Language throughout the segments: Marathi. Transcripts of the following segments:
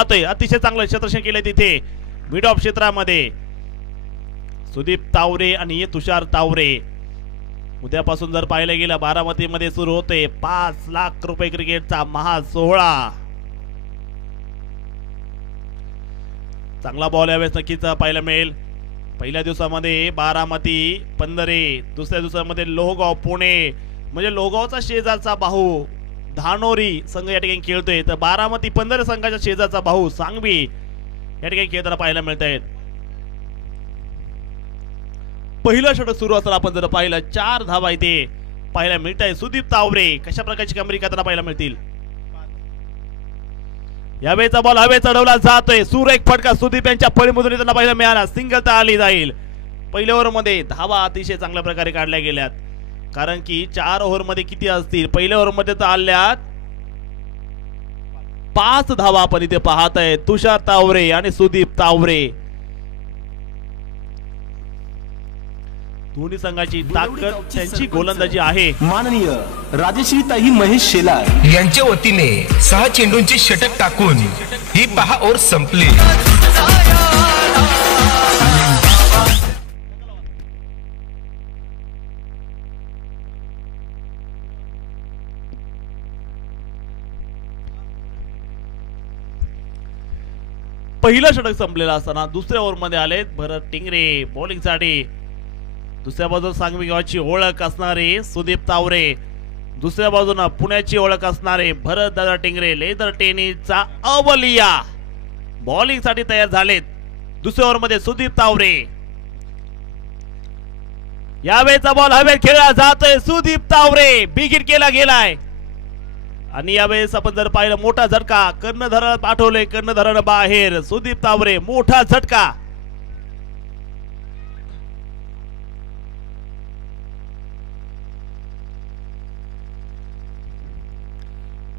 अतिशय चांगलं क्षेत्ररक्षण केलंय तिथे मिड ऑफ क्षेत्रामध्ये सुदीप तावरे आणि तुषार तावरे. उद्यापासून जर पाहिलं गेलं बारामतीमध्ये सुरू होते 5 लाख रुपये क्रिकेटचा महासोहळा. चांगला बॉल यावेळेस नक्कीच पाहायला मिळेल. पहिल्या दिवसामध्ये बारामती पंधरे, दुसऱ्या दिवसामध्ये लोहगाव पुणे म्हणजे लोहगावचा शेजारचा भाऊ धानोरी संघ या ठिकाणी खेळतोय तर बारामती पंधरे संघाच्या शेजारचा भाऊ सांगवी या ठिकाणी खेळताना पाहायला मिळत आहेत. पहिलं षटक सुरू असताना आपण जर पाहिलं 4 धावा इथे पाहायला मिळत आहे. सुदीप तावरे कशा प्रकारची कामगिरी करताना पाहायला मिळतील. यावेळेचा बॉल हवे चढवला जातोय. सुरेख फटका सुदीप यांच्या फळीमधून त्यांना पाहायला मिळाला. सिंगल तर आली जाईल. पहिल्या ओव्हर मध्ये धावा अतिशय चांगल्या प्रकारे काढल्या गेल्यात कारण की 4 ओव्हर मध्ये किती असतील पहिल्या ओव्हर मध्ये तर आल्यात 5 धावा आपण इथे पाहत आहे. तुषार तावरे आणि सुदीप तावरे दोन्ही संघाची ताकद त्यांची गोलंदाजी आहे. माननीय राजश्रीताई महेश शेलार यांच्या वतीने 6 चेंडूंची षटक टाकून ही 10 ओव्हर संपली. पहिलं षटक संपलेलं असताना दुसऱ्या ओव्हर मध्ये आले भरत टिंगरे बॉलिंग साठी. दुसऱ्या बाजूला सांगवी गावाची ओळख असणारे सुदीप तावरे, दुसऱ्या बाजूला पुण्याची ओळख असणारे भरत दादा टिंगरे लेदर टेनिसचा अवलिया बॉलिंग साठी तयार झालेत. दुसऱ्या ओव्हर मध्ये सुदीप तावरे. यावेळेचा बॉल हवेत खेळला जातोय. सुदीप तावरे बिगिट केला गेलाय आणि यावेळेस आपण जर पाहिलं मोठा झटका कर्णधाराला पाठवले. कर्णधारानं बाहेर. सुदीप तावरे मोठा झटका.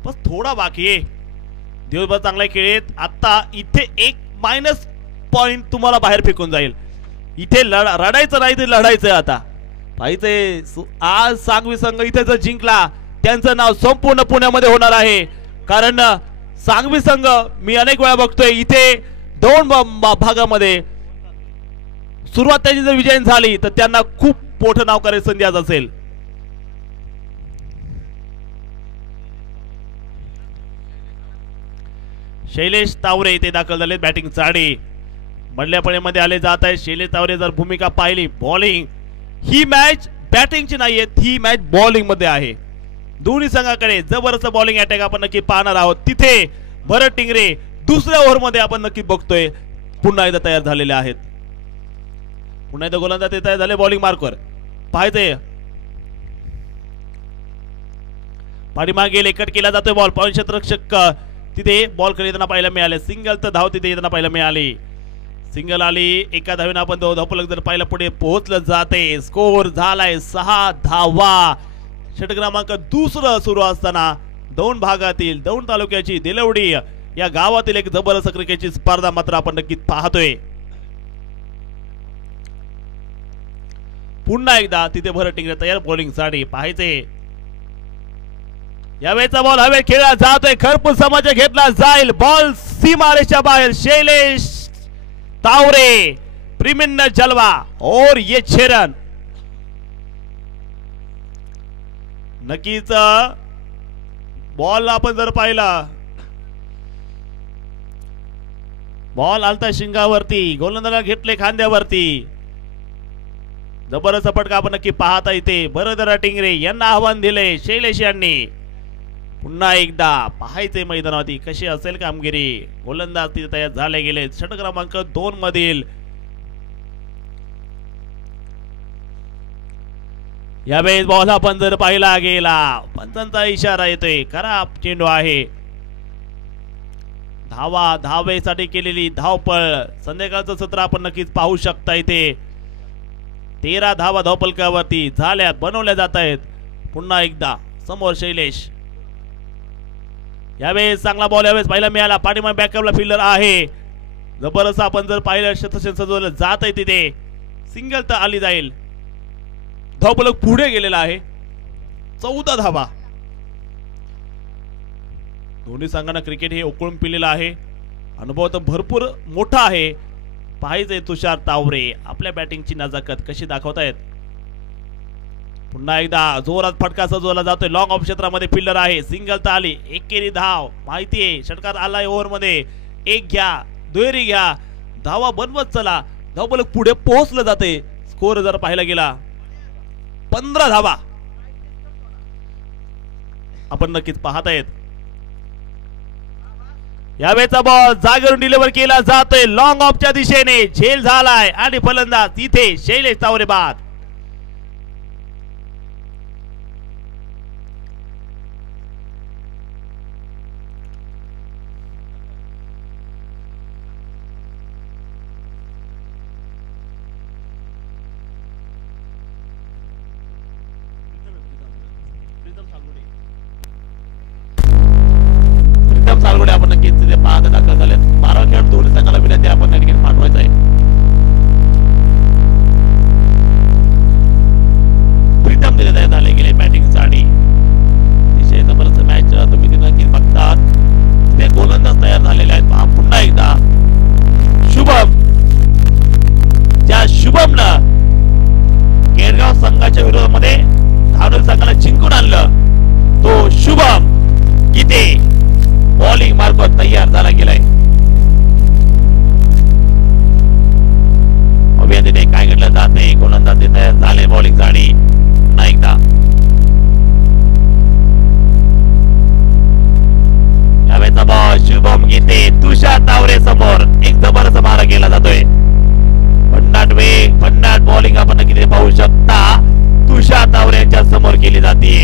बस थोडा बाकी आहे. दिवसभर चांगला खेळत आता इथे एक मायनस पॉइंट तुम्हाला बाहेर फेकून जाईल. इथे रडायचं नाही ते लढायचं. आता पाहिजे आज सांगवी संघ इथे जर जिंकला त्यांचं नाव संपूर्ण पुण्यामध्ये होणार आहे कारण सांगवी संघ मी अनेक वेळा बघतोय इथे 2 भागामध्ये सुरुवात त्यांची जर विजय झाली तर त्यांना खूप मोठं नाव करायची संधी आज असेल. शैलेश तावरे इथे दाखल झाले बॅटिंग साठी. मधल्या फळीमध्ये आले जात आहे. शैलेश तावरे जर भूमिका पाहिली बॉलिंग ही मॅच बॅटिंगची नाहीये ही मॅच बॉलिंग मध्ये आहे. दोन्ही संघाकडे जबरदस्त बॉलिंग अटॅक आपण नक्की पाहणार आहोत. तिथे भरत टिंगरे दुसऱ्या ओव्हर मध्ये आपण नक्की बघतोय पुन्हा एकदा तयार झालेले आहेत. पुन्हा एकदा गोलंदाज तयार झाले बॉलिंग मार्कवर पाहिजे. पाठीमागे गेले कट केला जातोय बॉल. पॉइंट क्षेत्ररक्षक तिथे बॉल खरेदीताना पाहायला मिळाले. सिंगल तर धाव तिथे येताना पाहायला मिळाली. सिंगल आली. एका धावेनं आपण धावफलक जर पाहिलं पुढे पोहोचलं जाते. स्कोर झालाय 6 धावा. षटक क्रमांक दुसरं सुरू असताना दौंड भागातील दौंड तालुक्याची देलवडी या गावातील एक जबरदस्त क्रिकेटची स्पर्धा मात्र आपण नक्कीच पाहतोय. पुन्हा एकदा तिथे भरत टिंगरे तयार बॉलिंग साठी पाहायचे. यावेळेचा बॉल हवे खेळला जातोय. खरपूस समाज घेतला जाईल. बॉल सीमारेषा बाहेर. शैलेश तावरे प्रीमियर जलवा और ये 6 रन. नक्कीच बॉल आपण जर पाहिला बॉल आलता शिंगावरती. गोलंदाजाला घेतले खांद्यावरती. जबरदस्त फटका आपण नक्की पाहता इथे भरत टिंगरे यांना आव्हान दिले शैलेश यांनी. पुन्हा एकदा पाहायचे मैदानावरती कशी असेल कामगिरी. गोलंदाज तिथे तयार झाले गेले. षटक क्रमांक 2 मधील यावेळेस बॉल आपण जर पाहिला गेला पंचांचा इशारा येतोय. खराब चेंडू आहे. धावेसाठी केलेली धावपळ संध्याकाळचं सत्र आपण नक्कीच पाहू शकता. इथे 13 धावा धावपलकावरती झाल्यात बनवल्या जात आहेत. पुन्हा एकदा समोर शैलेश. यावेळेस चांगला बॉल यावेळेस पाहायला मिळाला. पाठीमागे बॅकअपला फिल्डर आहे. जबरदस्त आपण जर पाहिलं क्षेत्ररक्षण सजवलं जात आहे. तिथे सिंगल तर आली जाईल. धावफलक पुढे गेलेला आहे. 14 धावा. दोन्ही संघांना क्रिकेट हे उकळून पिलेलं आहे अनुभव तर भरपूर मोठा आहे. पाहायचंय तुषार तावरे आपल्या बॅटिंगची नजाकत कशी दाखवतायत. पुन्हा एकदा जोरात फटका सजवला जातोय. लॉंग ऑफ क्षेत्रामध्ये फिल्डर आहे. सिंगल तर आली. एकेरी धाव माहितीये. षटकार आलाय ओव्हर मध्ये. एक घ्या दुहेरी घ्या. धावा बनवत चला. धावफलक पुढे पोहोचलं जाते. स्कोर जर पाहायला गेला 15 धावा आपण नक्कीच पाहतायत. यावेळेचा बॉल जागेवरून डिलिव्हर केला जातोय. लॉंग ऑफच्या दिशेने झेल झालाय आणि फलंदाज तिथे शैलेश तावरे बाद. सालगुडे आपण नक्कीच तिथे पाहत दाखल झाले. 12 खेळ दोन्ही संघाला विनंती आपण नक्कीच पाठवायचं आहे. प्रीतम तिथे तयार झाले गेले बॅटिंग साठी. अतिशय जबरदस्त मॅच तुम्ही तिथे नक्कीच बघतात. तिथे गोलंदाज तयार झालेले आहेत. पुन्हा एकदा शुभम, ज्या शुभमनं केरगाव संघाच्या विरोधामध्ये धावून संघाला जिंकून आणलं, तो शुभम गीते बॉलिंग मार्फत तयार झाला गेलाय. तिथे काय घडलं जाते. गोलंदाज तयार झाले बॉलिंग साठी. पुन्हा एकदा यावेळेचा बॉल शुभम गीते तुषार तावरे समोर एक जबरदस्त मारा केला जातोय. भन्नाट वेग भन्नाट बॉलिंग आपण नक्की पाहू शकता. तुषार तावरे यांच्या समोर केली जाते.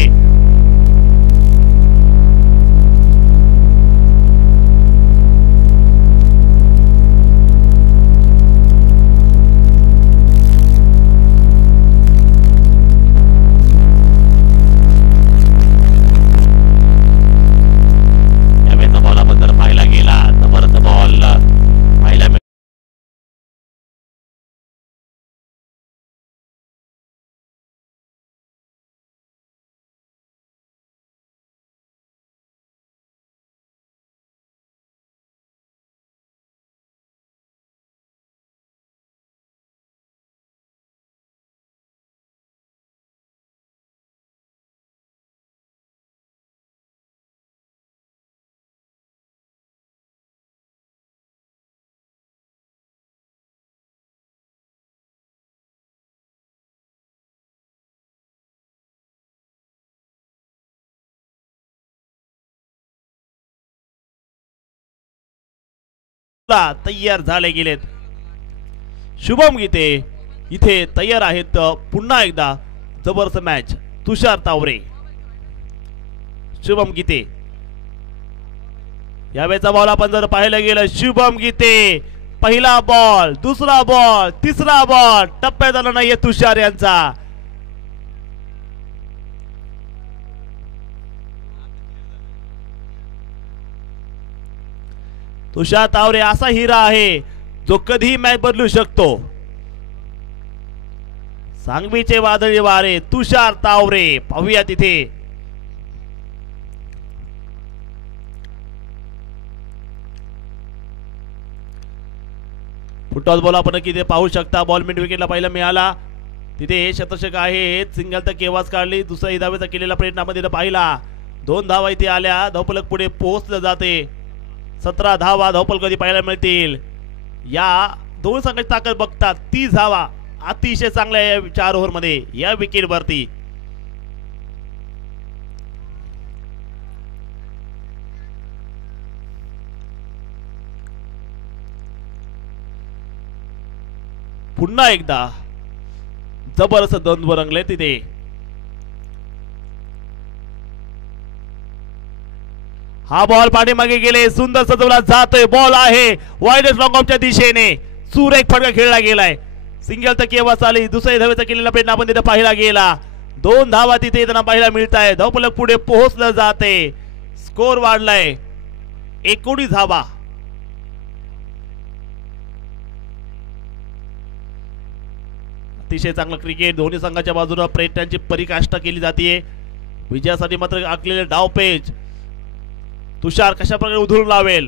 तयार झाले गेलेत. शुभम गीते इथे तयार आहेत. पुन्हा एकदा जबरदस्त मॅच. तुषार तावरे, शुभम गीते. यावेळेचा बॉल आपण जर पाहायला गेलं, शुभम गीते पहिला बॉल, दुसरा बॉल, तिसरा बॉल टप्प्यात आला नाहीये तुषार यांचा. तुषार तावरे असा हिरा आहे जो कधीही मॅच बदलू शकतो. सांगवीचे वादळी वारे तुषार तावरे. पाहूया तिथे फुटबॉल बॉल आपण किती पाहू शकता. बॉल मिड विकेटला पहिला मिळाला. तिथे शतशक आहे. सिंगल तर केव्हाच काढली. दुसरा धावेचा केलेला प्रयत्न आपण तिथे पाहिला. 2 धावा इथे आल्या. धावफलक पुढे पोहोचलं जाते. 17 धावा धावफलक कधी पाहायला मिळतील. या दोन संघाची ताकद बघतात. 30 धावा अतिशय चांगल्या या 4 ओव्हर मध्ये या विकेट वरती. पुन्हा एकदा जबरदस्त द्वंद्व रंगले तिथे. हा बॉल पाठीमागे गेले. सुंदर सजवला जातोय. बॉल आहे वाईड लॉंग ऑफच्या दिशेने. सुरेख फटका खेळला गेलाय. सिंगल तर केव्हा चाली. दुसऱ्या धावेचा केलेला प्रयत्न आपण तिथे पाहिला गेला. 2 धावा तिथे येताना पाहायला मिळत आहे. धावफलक पुढे पोहोचलं जाते. स्कोर वाढलाय 19 धावा. अतिशय चांगलं क्रिकेट. दोन्ही संघाच्या बाजूने प्रयत्नांची पराकाष्ठा केली जाते. विजयासाठी मात्र आखलेले डावपेच तुषार कशा प्रकारे उधळून लावेल.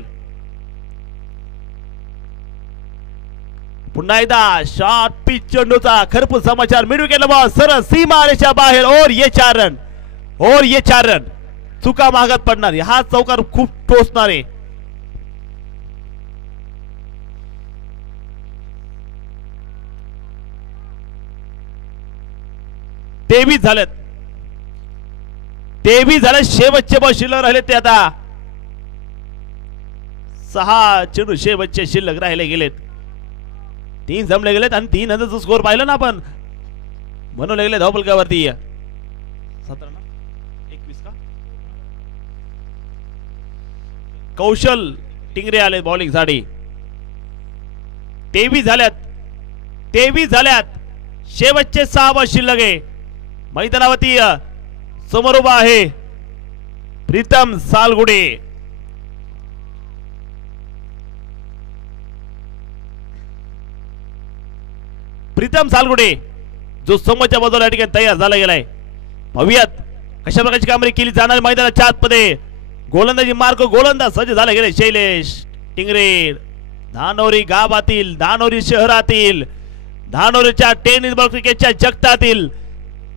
पुन्हा एकदा शॉर्ट पिच चेंडूचा खरपूस समाचार मिळू केला बॉल सरळ सीमा रेषा बाहेर और ये 4 रन और ये 4 रन चुका मागत पडणार हा चौकार खूप टोचणार आहे. तेवीस झालेत शेवटचे बॉल शिल्लक राहिले ते आता 6 चेंडू शेवटचे शिल्लक राहिले गेलेत 3 जमले गेलेत आणि 3 नंतरचा स्कोर पाहिला ना आपण म्हणून गेले धावफलकावरती 17 ना 21 का कौशल टिंगरे आले बॉलिंग साठी 23 झाल्यात शेवटचे 6 बॉल शिल्लक आहे. मैदानावरती समोर उभा आहे प्रीतम सालगुडे. जो समोरच्या बाजूला या ठिकाणी तयार झाला गेलाय. पाहूयात कशा प्रकारची कामगिरी केली जाणार मैदानाच्या आतमध्ये. गोलंदाजी मार्ग गोलंदाज सज्ज झाला गेले शैलेश टिंगरे. धानोरी गावातील धानोरी शहरातील धानोरीच्या टेनिस बॉल क्रिकेटच्या जगतातील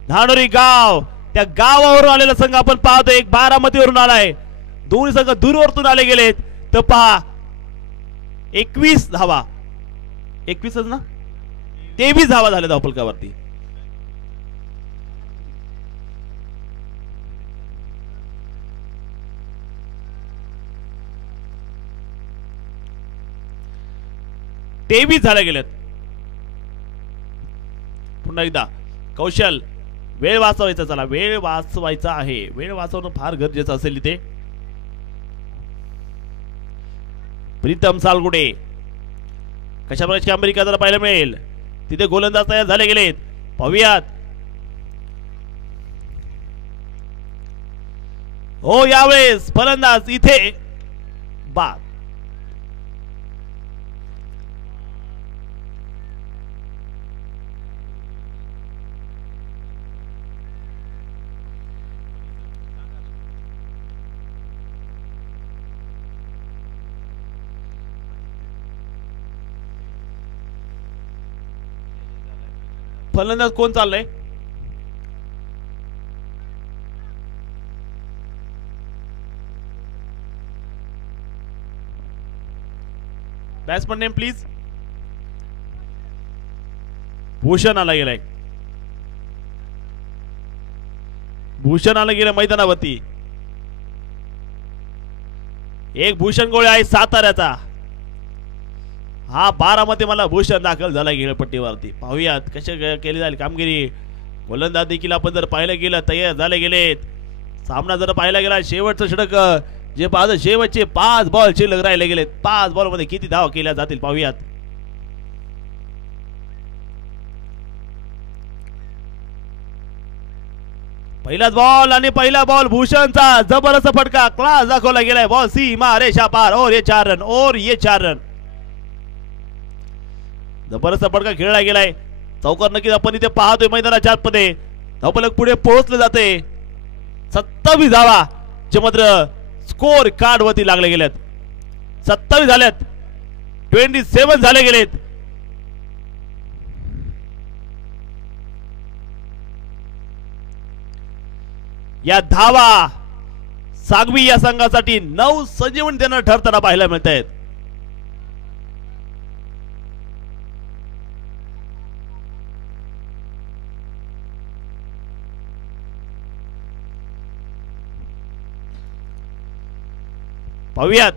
धानोरी गाव त्या गावावरून आलेला संघ आपण पाहतो. एक बारामतीवरून आलाय. दोन्ही संघ दूरवरतून आले गेलेत तर पहा 21 धावा 21च ना 23 धावा झाल्या धावफलकावरती. झाले गेलेत. पुन्हा एकदा कौशल वेळ वाचवायचा. चला वेळ वाचवायचा आहे. वेळ वाचवणं फार गरजेचं असेल इथे. प्रीतम सालगुडे कशा प्रकारची कामगिरी करताना पाहायला मिळेल. तिथे गोलंदाज तयार झाले गेलेत. पाहूयात हो यावेळेस फलंदाज इथे बाद. फलंदाज कोण चाललंय. Batsman name please. भूषण आला गेलाय. भूषण आला गेला मैदानावरती. एक भूषण गोळे आहे साताऱ्याचा. हा 12 मध्ये मला भूषण दाखल झाला खेळपट्टीवरती. पाहूयात कशी केली जाईल कामगिरी. गोलंदाज देखील आपण जर पाहिलं गेलं तयार झाले गेलेत. सामना जर पाहिला गेला शेवटचं षटक जे पाहतो शेवटचे 5 बॉल शिल्लक राहिले गेलेत. 5 बॉल मध्ये किती धावा केल्या जातील पाहूयात. पहिलाच बॉल आणि पहिला बॉल भूषणचा जबरदस्त फटका क्लास दाखवला गेलाय. बॉल सीमा रेषा पार और ये 4 रन और ये 4 रन. जबरदस्त फटका खेळला गेलाय. चौकार नक्कीच आपण इथे पाहतोय मैदानाच्या आतमध्ये. धावफलक पुढे पोहोचले जाते. 27 धावा जे मात्र स्कोर कार्ड वरती लागले गेलेत. 27 झालेत. 27 झाले गेलेत. या धावा सागवी या संघासाठी 9 संजीवनी देणार ठरताना पाहायला मिळत आहेत. पाहूयात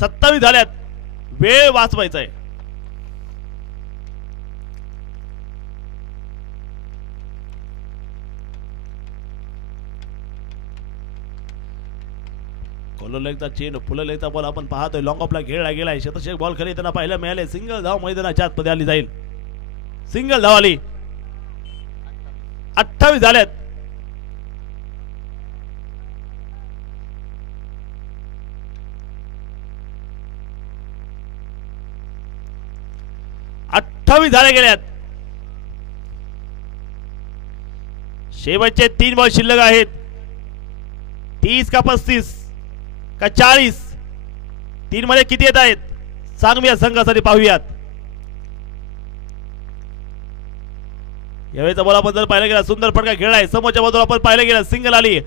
सत्तावीस झाल्यात. वेळ वाचवायचा आहे. कोलोलेगचा चेंडू फुललेगचा बॉल आपण पाहतोय. लॉंग ऑफला खेळला गेलाय. शतशेक बॉल खाली त्यांना पाहायला मिळाले. सिंगल धाव मैदानाच्या आतमध्ये आली जाईल. सिंगल धाव आली. 28 झाल्यात. झाले गेल्यात. शेवटचे 3 बॉल शिल्लक आहेत. 30 का 35. का 40? 3 मध्ये किती येत आहेत सांगूया संघासाठी पाहूयात. यावेळेचा बॉल आपण जर पाहिला गेला सुंदर फटका खेळलाय समोरच्या बाजूला आपण पाहिला गेला सिंगल आली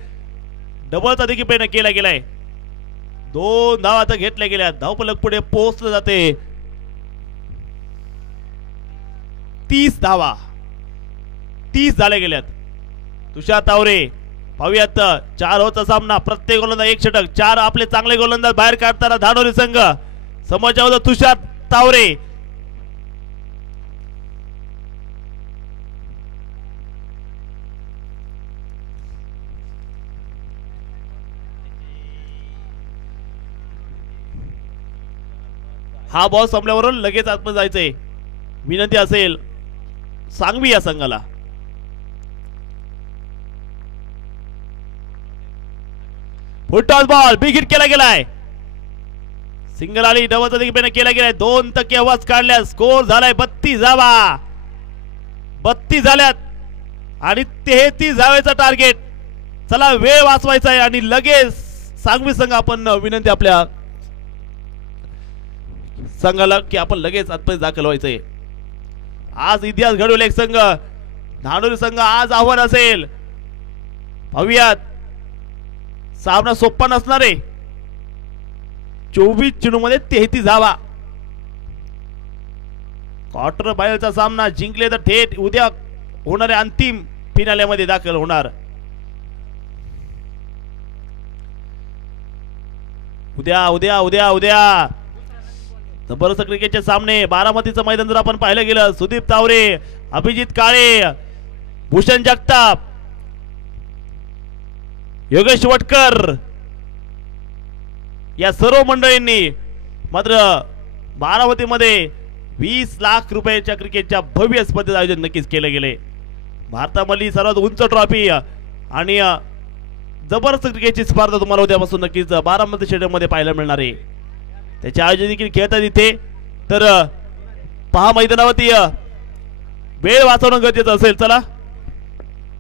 डबलचा देखील प्रयत्न केला गेलाय 2 धावा आता घेतल्या गेल्या धावफलक पुढे पोहोचले जाते 30 धावा 30 झाले गेल्यात. तुषार तावरे पाहूयात 4 ओव्हरचा सामना प्रत्येक गोलंदाज 1 षटक 4 आपले चांगले गोलंदाज बाहेर काढताना धानोरी संघ समोरच्या बाजूला तुषार तावरे हा बॉल संपल्यावर लगेच आतमध्ये जायचंय विनंती असेल सांगवी या संघाला. फुटटॉस बॉल बिग हिट केला गेलाय सिंगल आली डबलचा देखील केला गेलाय 2 टक्के आवाज काढल्या स्कोर झालाय 32 धावा 32 झाल्यात आणि 33 धावेचा टार्गेट. चला वेळ वाचवायचा आहे आणि लगेच सांगवी संघ आपण विनंती आपल्या संघाला की आपण लगेच आतमध्ये दाखल व्हायचंय. आज इतिहास घडवला एक संघ धानोरी संघ आज आव्हान असेल पाहूयात सामना सोपा नसणार आहे 24 चेंडू मध्ये 33 धावा. क्वार्टर फायनलचा सामना जिंकले तर थेट उद्या होणाऱ्या अंतिम फिनालेमध्ये दाखल होणार. उद्या उद्या उद्या उद्या जबरदस्त क्रिकेटचे सामने बारामतीचं मैदान जर आपण पाहिलं गेलं सुदीप तावरे अभिजित काळे भूषण जगताप योगेश वटकर या सर्व मंडळींनी मात्र बारामतीमध्ये 20 लाख रुपयाच्या क्रिकेटच्या भव्य स्पर्धेचं आयोजन नक्कीच केले गेले. भारतामधली सर्वात उंच ट्रॉफी आणि जबरदस्त क्रिकेटची स्पर्धा तुम्हाला उद्यापासून नक्कीच बारामती स्टेडियममध्ये पाहायला मिळणार आहे. त्याचे आयोजन देखील खेळतात इथे तर पहा मैदानावरती वेळ वाचवणं गरजेचं असेल. चला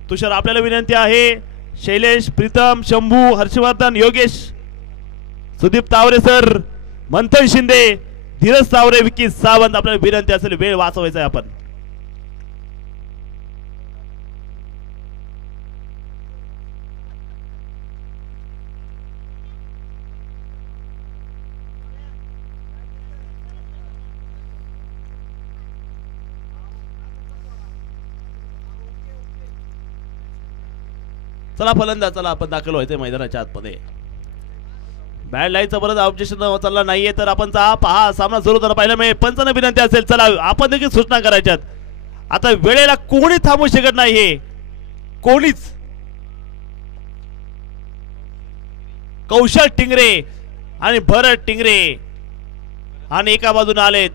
तुषार आपल्याला विनंती आहे शैलेश प्रीतम शंभू हर्षवर्धन योगेश सुदीप तावरे सर मंथन शिंदे धीरज तावरे विकी सावंत आपल्याला विनंती असेल वेळ वाचवायचा आहे आपण. चला फलंदाज चला आपण दाखल व्हायचंय मैदानाच्या आतमध्ये. बॅड लाईनचा बरंच ऑब्जेक्शन चालला नाहीये तर आपण पहा सामना सुरू होताना पाहिलं मिळेल. पंचांना विनंती असेल चला आपण देखील सूचना करायच्यात. आता वेळेला कोणी थांबू शकत नाहीये कोणीच. कौशल टिंगरे आणि भरत टिंगरे आणि एका बाजूने आलेत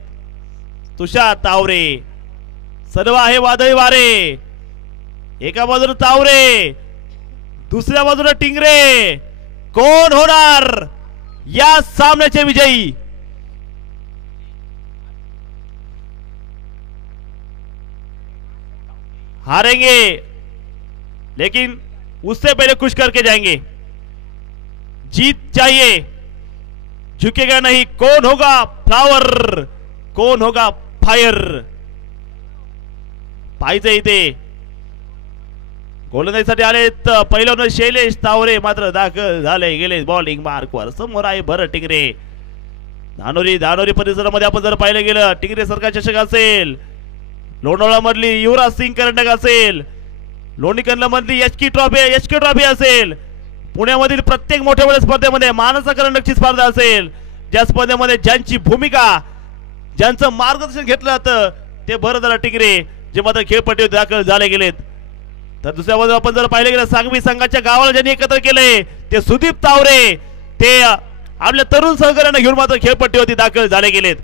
तुषार तावरे. सर्व आहे वादळी वारे. एका बाजूने तावरे दुसऱ्या बाजूने टिंगरे. कोण होणार या सामन्याचे विजयी. हारेंगे लेकिन उससे पहले कुछ करके जाएंगे. जीत चाहिए झुकेगा नहीं. कौन होगा फ्लावर कौन होगा फायर पाहिजे इथे. गोलंदाजीसाठी आले पहिलं शैलेश तावरे मात्र दाखल झाले गेले बॉलिंग मार्कवर. समोर आहे भरत टिंगरे. धानोरी परिसरामध्ये आपण जर पाहिलं गेलं टिंगरे सरकार चषक असेल लोणावळा मधली युवराज सिंग करंडक असेल लोणीकंदला मधली एचके ट्रॉफी असेल पुण्यामधील प्रत्येक मोठ्या मोठ्या स्पर्धेमध्ये मानसा करंडकची स्पर्धा असेल ज्या स्पर्धेमध्ये ज्यांची भूमिका ज्यांचं मार्गदर्शन घेतलं जातं ते भरत टिंगरे जे मात्र खेळपट्टीवर दाखल झाले गेलेत. तर दुसऱ्या बाजूला आपण जर पाहिलं गेलं सांगवी संघाच्या गावाला ज्यांनी एकत्र केले ते सुदीप तावरे ते आपल्या तरुण सहकार्यांना घेऊन मात्र खेळपट्टीवरती दाखल झाले गेलेत.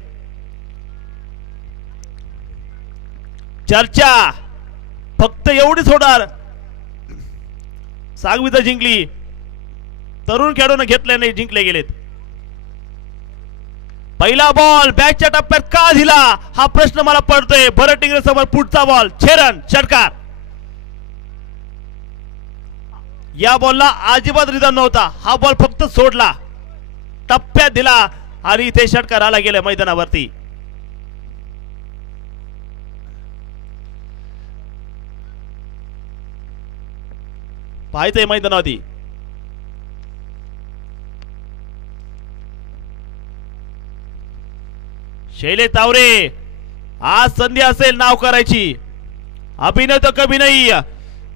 चर्चा फक्त एवढीच होणार सांगवी तर जिंकली तरुण खेळाडूंना घेतले नाही जिंकले गेलेत. पहिला बॉल बॅटच्या टप्प्यात का दिला हा प्रश्न मला पडतोय. भरत टिंगरे समोर पुढचा बॉल 6 रन षटकार. या बॉलला अजिबात रिदम नव्हता. हा बॉल फक्त सोडला टप्प्यात दिला आणि इथे षटकार आला गेला मैदानावरती. पाहायचंय मैदानावरती शैलेश तावरे. आज संधी असेल नाव करायची. अभिनय तो कभी नहीं,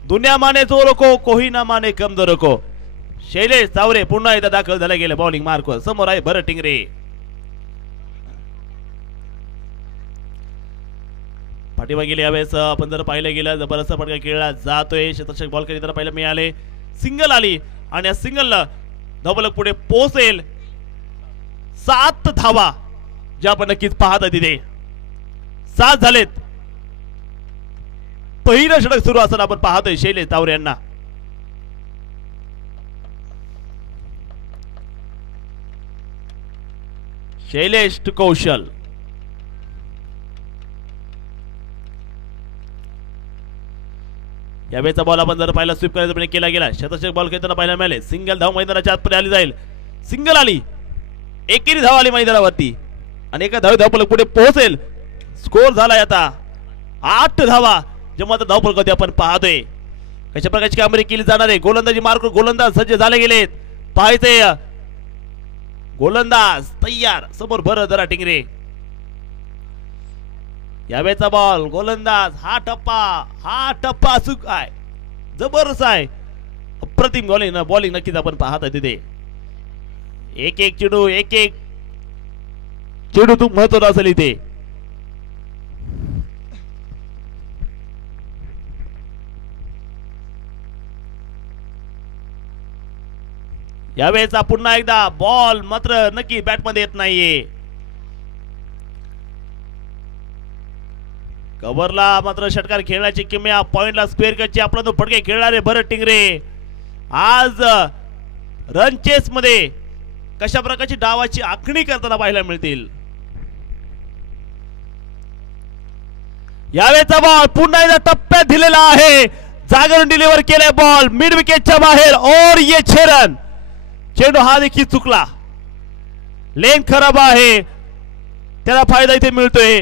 दुनिया माने जोर को कोही ना माने कमजोर को. शैलेश तावरे पुन्हा एकदा दाखल झाला गेले बॉलिंग मार्कवर. समोर आहे भरत टिंगरे. पाठीमागे गेले यावेळेस आपण जर पाहिलं गेलं जबरदस्त फटका खेळला जातोय. शतक बॉल कधी पाहिलं मिळाले. सिंगल आली आणि या सिंगलला धबलक पुढे पोहोचेल. 7 धावा जे आपण नक्कीच पाहत तिथे 7 झालेत. पहिलं षटक सुरू असताना आपण पाहतोय शैलेश तावरे यांना. शैलेश टू कौशल. यावेळेचा बॉल आपण जर पाहिला स्वीप करायचा केला गेला. शतक बॉल खेळताना पाहायला मिळाले. सिंगल धाव मैदानाच्या आतमध्ये आली जाईल. सिंगल आली. एकेरी धाव आली मैदानावरती आणि एका धावपलक पुढे पोहोचेल. स्कोर झालाय आता 8 धावा. जेव्हा आता धावपलक आपण पाहतोय कशा प्रकारची कामगिरी केली जाणार आहे. गोलंदाजी मार्क गोलंदाज सज्ज झाले गेलेत. पाहायचंय गोलंदाज तयार. समोर भरत जरा टिंगरे. यावेळेचा बॉल गोलंदाज. हा टप्पा सुख आहे. जबरदस्त आहे. अप्रतिम बॉलिंग नक्कीच आपण पाहत आहे तिथे. एक चेडू तू महत्वाचा असेल इथे. यावेळेचा पुन्हा एकदा बॉल मात्र नक्की बॅटमध्ये येत नाहीये. कव्हरला मात्र षटकार खेळण्याची किमया पॉइंटला स्क्वेअर कटची आपला तो फटके खेळणारे भरत टिंगरे. आज रन चेस मध्ये कशा प्रकारची डावाची आखणी करताना पाहायला मिळतील. यावेळेचा बॉल पुन्हा एकदा टप्प्यात दिलेला आहे. जागरण डिलिव्हर केलाय बॉल मिड विकेटच्या बाहेर और ये 6 रन. चेंडू हा देखील चुकला. लेन खराब आहे. त्याला फायदा इथे मिळतोय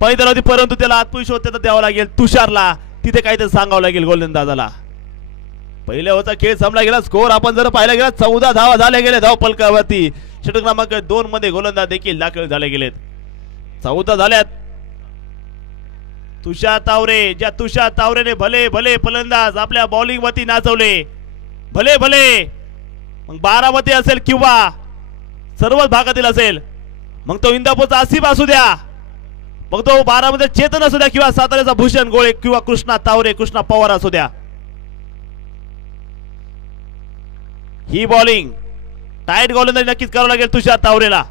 पैदल परंतु त्याला आत्मविश्वास त्याचा द्यावा लागेल. तुषारला तिथे काहीतरी सांगावं लागेल गोलंदाजाला. पहिल्या होता खेळ संपला गेला. स्कोर आपण जर पाहायला गेला 14 धावा झाले गेले धाव फलकावरती. षटक क्रमांक 2 मध्ये गोलंदाज देखील दाखल झाले गेलेत. 14 झाल्यात. तुषार तावरे ज्या तुषार तावरेने भले भले फलंदाज आपल्या बॉलिंग वरती नाचवले. भले भले मग बारामती असेल किंवा सर्वच भागातील असेल मग तो इंदापूरचा आसिफ असू द्या मग तो बारामध्ये चेतन असू द्या किंवा साताऱ्याचा भूषण गोळे किंवा कृष्णा तावरे कृष्णा पवार असू द्या. ही बॉलिंग टाईट गोलंदाजी नक्कीच करावं लागेल तुषार तावरेला.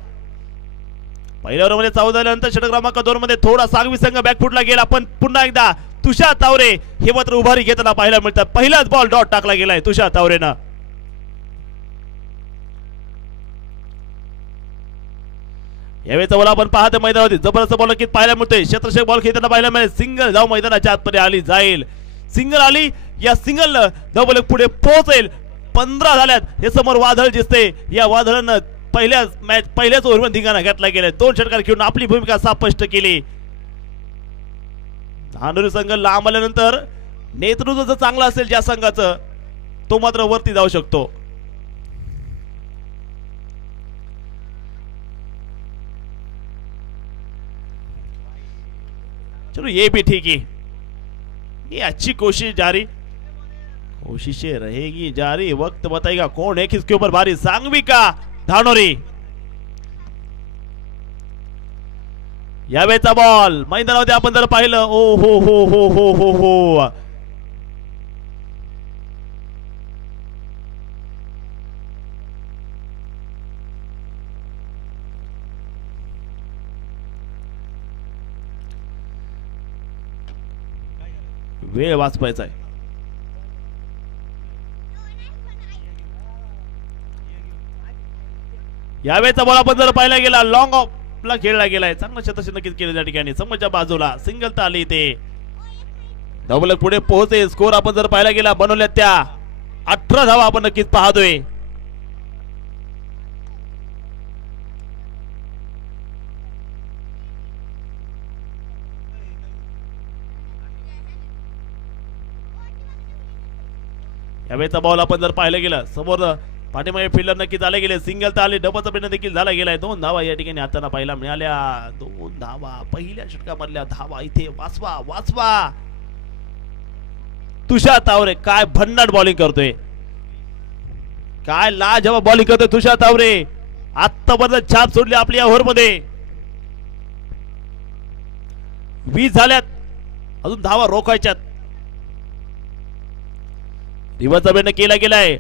पहिल्या ओव्हरमध्ये 14 नंतर षटक क्रमांक 2 मध्ये थोडा सागवी संघ बॅकफुटला गेला पण पुन्हा एकदा तुषार तावरे हे मात्र उभारी घेताना पाहायला मिळतात. पहिलाच बॉल डॉट टाकला गेलाय तुषार तावरेनं. यावेळेचा बॉल आपण पाहतो मैदानावरती जबरदस्त बॉल नक्कीच पाहायला मिळतोय. क्षेत्ररक्षक बॉल खेळताना पाहायला मिळेल. सिंगल धाव मैदानाच्या आतमध्ये आली जाईल. सिंगल आली. या सिंगल धाव पुढे पोहोचेल. 15 झाल्यात. हे समोर वादळ दिसते. या वादळानं पहिल्याच ओव्हरमध्ये धिंगाणा घातला गेला. 2 षटकार खेळून आपली भूमिका स्पष्ट केली. धानुरी संघ लांब आल्यानंतर नेतृत्व जर चांगलं असेल ज्या संघाचं तो मात्र वरती जाऊ शकतो. चलो ये भी ठीक है. ये अच्छी कोशिश जारी. कोशिशें रहेगी जारी. वक्त बताएगा कौन है किसके ऊपर भारी. सांगवी का धानोरी. यावेळेचा बॉल मैदानामध्ये आपण जर पाहिलं ओ हो हो हो हो हो हो वेळ वाचवायचा आहे. यावेळेचा बॉल आपण जर पाहिला गेला लॉंग ऑफला खेळला गेलाय. चांगला शतक नक्कीच केलं त्या ठिकाणी. समोरच्या बाजूला सिंगल तर आली ते डबल पुढे पोहोचते. स्कोर आपण जर पाहिला गेला बनवल्या त्या 18 धावा आपण नक्कीच पाहतोय. यावेळेचा बॉल आपण जर पाहिलं गेलं समोर पाठीमागे फिल्डर नक्की झाले गेले, सिंगल तर आले, डबलचा प्रयत्न देखील झाला गेलाय. 2 धावा या ठिकाणी हाताना पाहायला मिळाल्या. 2 धावा पहिल्या षटकामधल्या धावा इथे वाचवा वाचवा. तुषार तावरे काय भन्नाट बॉलिंग करतोय, काय लाजवाब बॉलिंग करतोय तुषार तावरे. आत्तापर्यंत छाप सोडली आपली या ओव्हर मध्ये. 20 झाल्यात, अजून धावा रोखायच्यात. रिव्हर्सचा प्रयत्न केला गेलाय,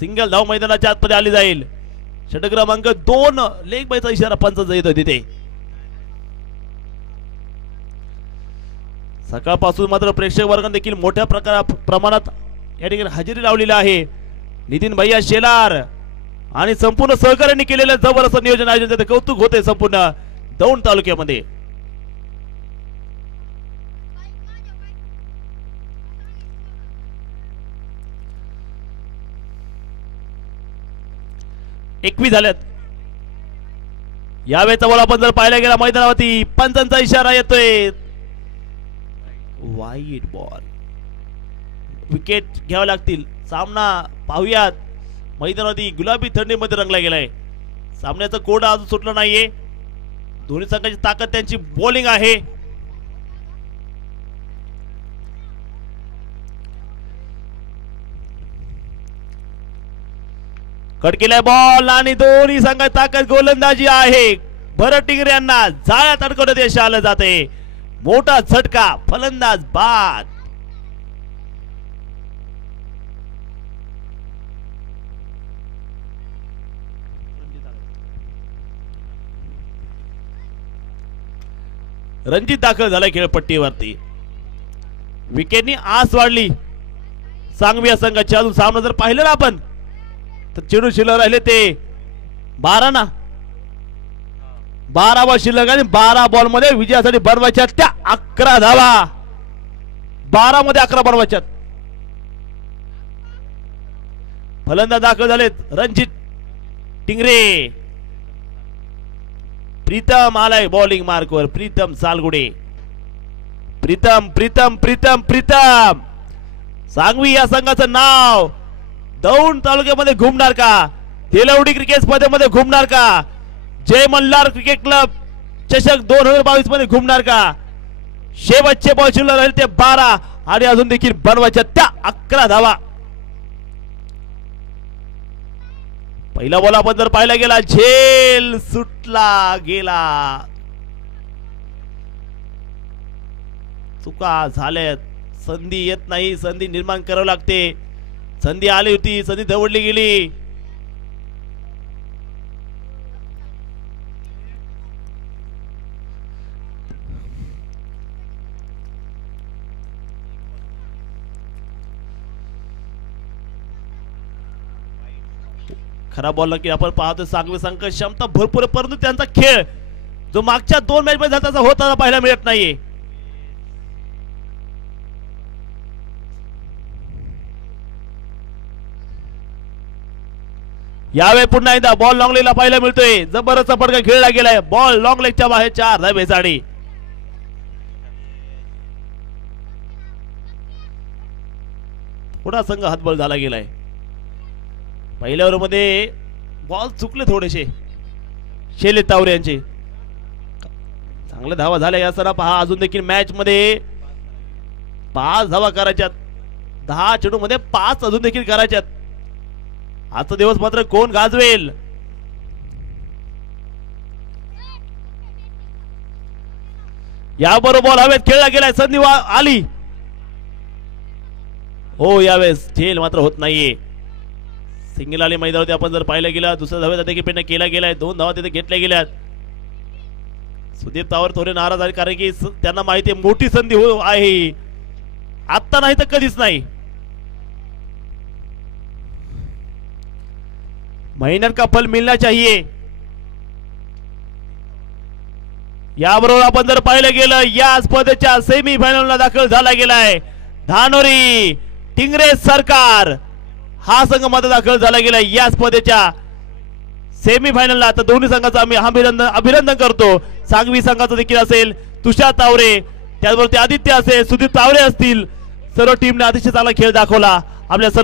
सिंगल धाव मैदानाच्या आतमध्ये आली जाईल. षटक क्रमांक 2 लेग बायचा इशारा पंचाचा येतो तिथे. सकाळपासून मात्र प्रेक्षक वर्गाने देखील मोठ्या प्रमाणात या ठिकाणी हजेरी लावलेली आहे. नितीन भैया शेलार आणि संपूर्ण सहकार्याने केलेलं जबरदस्त नियोजन आयोजन त्याचं कौतुक होते संपूर्ण दौंड तालुक्यामध्ये. एकवी झाल्यात. यावेळेचा बॉल आपण जर पाहायला गेला मैदानावरती पंचांचा इशारा येतोय, वाईट बॉल. विकेट घ्यावे लागतील. सामना पाहूयात. मैदानावरती गुलाबी थंडीमध्ये रंगला गेलाय. सामन्याचा कोड अजून सुटला नाहीये. दोन्ही संघाची ताकद त्यांची बॉलिंग आहे. कट केलाय बॉल आणि दोन्ही संघाची ताकद गोलंदाजी आहे. भरत टिंगरे यांना जाळ्यात अडकवण्यात यश आलं जाते. मोठा झटका, फलंदाज बाद. रणजित दाखल झालाय खेळपट्टीवरती. विकेटनी आस वाढली सांगवी या संघाची. अजून सामना जर पाहिलं ना आपण तर चेंडू शिल्लक राहिले ते 12 ना. 12 बॉल शिल्लक आणि 12 बॉल मध्ये विजयासाठी बनवायच्या त्या 11 धावा. 12 मध्ये 11 बनवायच्यात. फलंदाज दाखल झालेत रणजित टिंगरे. प्रीतम आलाय बॉलिंग मार्कवर. प्रीतम सालगुडे. प्रीतम प्रीतम प्रीतम प्रीतम. सांगवी या संघाचं नाव दौंड तालुक्यामध्ये घुमणार का? तेलवडी क्रिकेट स्पर्धेमध्ये घुमणार का? जय मल्हार क्रिकेट क्लब चषक 2022 मध्ये घुमणार का? शेवटचे बॉल शिल्लक राहिले ते 12 आणि अजून देखील बनवायच्या त्या 11 धावा. पहिला बॉल आपण जर पाहिला गेला झेल सुटला गेला. चुका झाल्यात. संधी येत नाही, संधी निर्माण करावी लागते. संधी आली होती, संधी दवडली गेली. खरा बॉल की आपण पाहतो सांगवी संघ क्षमता भरपूर, परंतु त्यांचा खेळ जो मागच्या 2 मॅच मध्ये झाला होता पाहायला मिळत नाहीये. यावेळी पुन्हा एकदा बॉल लॉंग लेगला पाहायला मिळतोय. जबरदस्त फटका खेळला गेलाय. बॉल लॉंग लेगच्या बाहेर 4 धावेसाठी. थोडा संघ हातबल झाला गेलाय. पहिल्या ओव्हर मध्ये बॉल चुकले थोडेसे शैलेश तावरे यांचे. चांगल्या धावा झाल्या या सरा पहा. अजून देखील मॅच मध्ये 5 धावा करायच्यात. 10 चेंडू मध्ये 5 अजून देखील करायच्यात. आजचा दिवस मात्र कोण गाजवेल? याबरोबर बॉल हवेत खेळला गेलाय. संधी आली हो. यावेळेस झेल मात्र होत नाहीये. सिंगल आली मैदानावरती आपण जर पाहिलं गेलं. दुसऱ्या धावेचा देखील प्रयत्न केला गेलाय. 2 धावा तिथे घेतल्या गेल्यात. सुदीप तावर थोडे नाराज आहेत कारण की त्यांना माहिती आहे मोठी संधी आहे. आत्ता नाही तर कधीच नाही. मेहनत का फल मिलना चाहिए. याबरोबर आपण जर पाहिलं गेलं या स्पर्धेच्या सेमीफायनलला दाखल झाला गेलाय धानोरी टिंगरे सरकार. हा संघ मध्ये दाखल झाला गेलाय या स्पर्धेच्या सेमीफायनलला. तर दोन्ही संघाचं आम्ही अभिनंदन करतो. सांगवी संघाचं देखील असेल तुषार तावरे, त्याचबरोबर आदित्य असेल, सुदीप तावरे असतील. सर्व टीमने अतिशय चांगला खेळ दाखवला. आपल्या सर्व